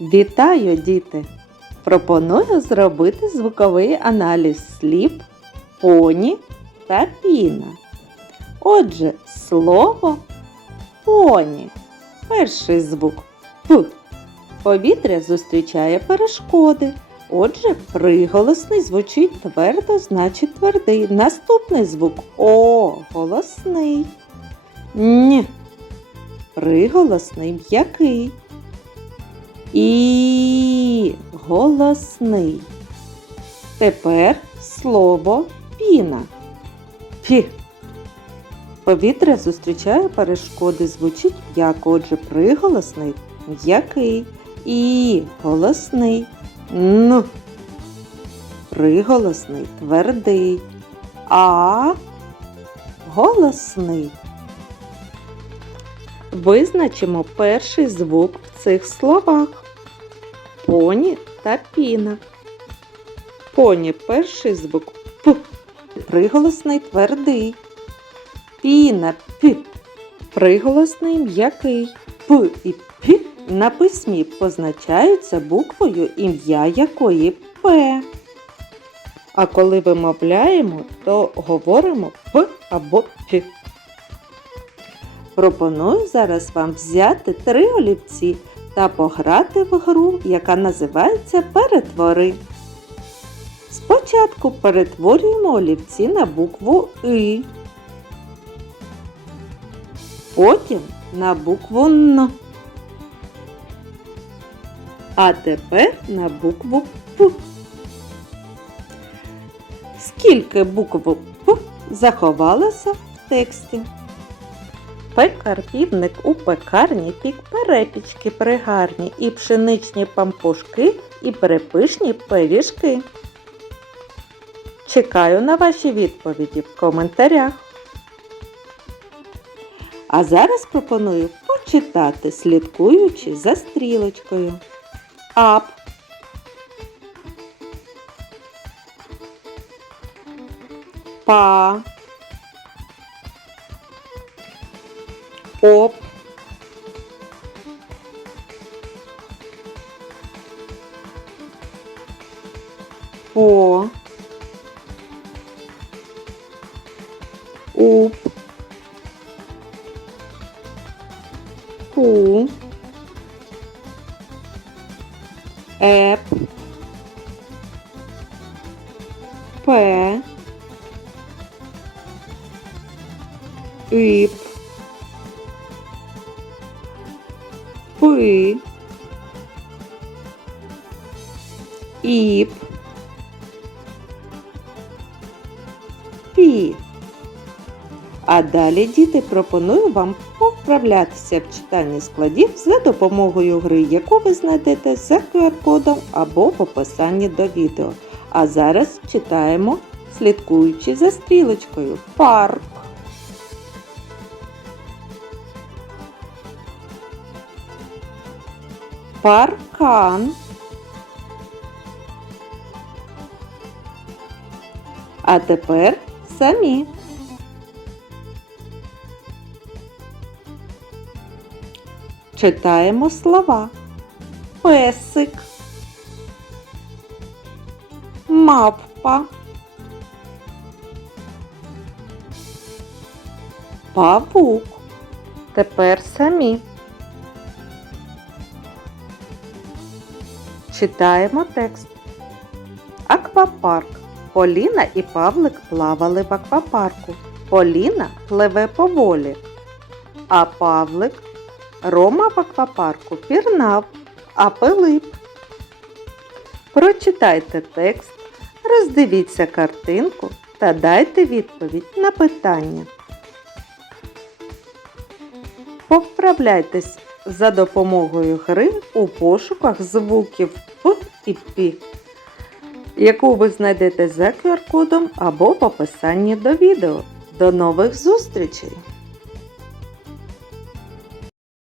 Вітаю, діти! Пропоную зробити звуковий аналіз слів поні та піна. Отже, слово поні. Перший звук П. Повітря зустрічає перешкоди. Отже, приголосний звучить твердо, значить твердий. Наступний звук О голосний. Н. Приголосний м'який. І голосний. Тепер слово піна. Пі. Повітря зустрічає перешкоди, звучить м'яко, отже, приголосний м'який. І голосний. Н. Приголосний твердий. А голосний. Визначимо перший звук в цих словах. Поні та піна. Поні перший звук П. Приголосний твердий. Піна П. Приголосний м'який. П і П на письмі позначаються буквою ім'я якої П. А коли вимовляємо, то говоримо П або П. Пропоную зараз вам взяти три олівці та пограти в гру, яка називається Перетвори. Спочатку перетворюємо олівці на букву И. Потім на букву Н. А тепер на букву П. Скільки букв П заховалося в тексті? Пекар півник у пекарні пік перепічки пригарні, і пшеничні пампушки, і перепишні пиріжки. Чекаю на ваші відповіді в коментарях. А зараз пропоную почитати, слідкуючи за стрілочкою. Ап. Па. Оп. По. Уп. Ку. Еп. П. Ип. Пи. Іп. Пі. А далі, діти, пропоную вам повправлятися в читанні складів за допомогою гри, яку ви знайдете за QR-кодом або в описанні до відео. А зараз читаємо, слідкуючи за стрілочкою. Парк. Паркан. А тепер самі. Читаємо слова. Песик. Мавпа. Павук. Тепер самі. Читаємо текст. Аквапарк. Поліна і Павлик плавали в аквапарку. Поліна пливе поволі. А Павлик Рома в аквапарку пірнав, а Пилип. Прочитайте текст, роздивіться картинку та дайте відповідь на питання. Повправляйтесь за допомогою гри у пошуках звуків П і Пі, яку ви знайдете за QR-кодом або в описанні до відео. До нових зустрічей!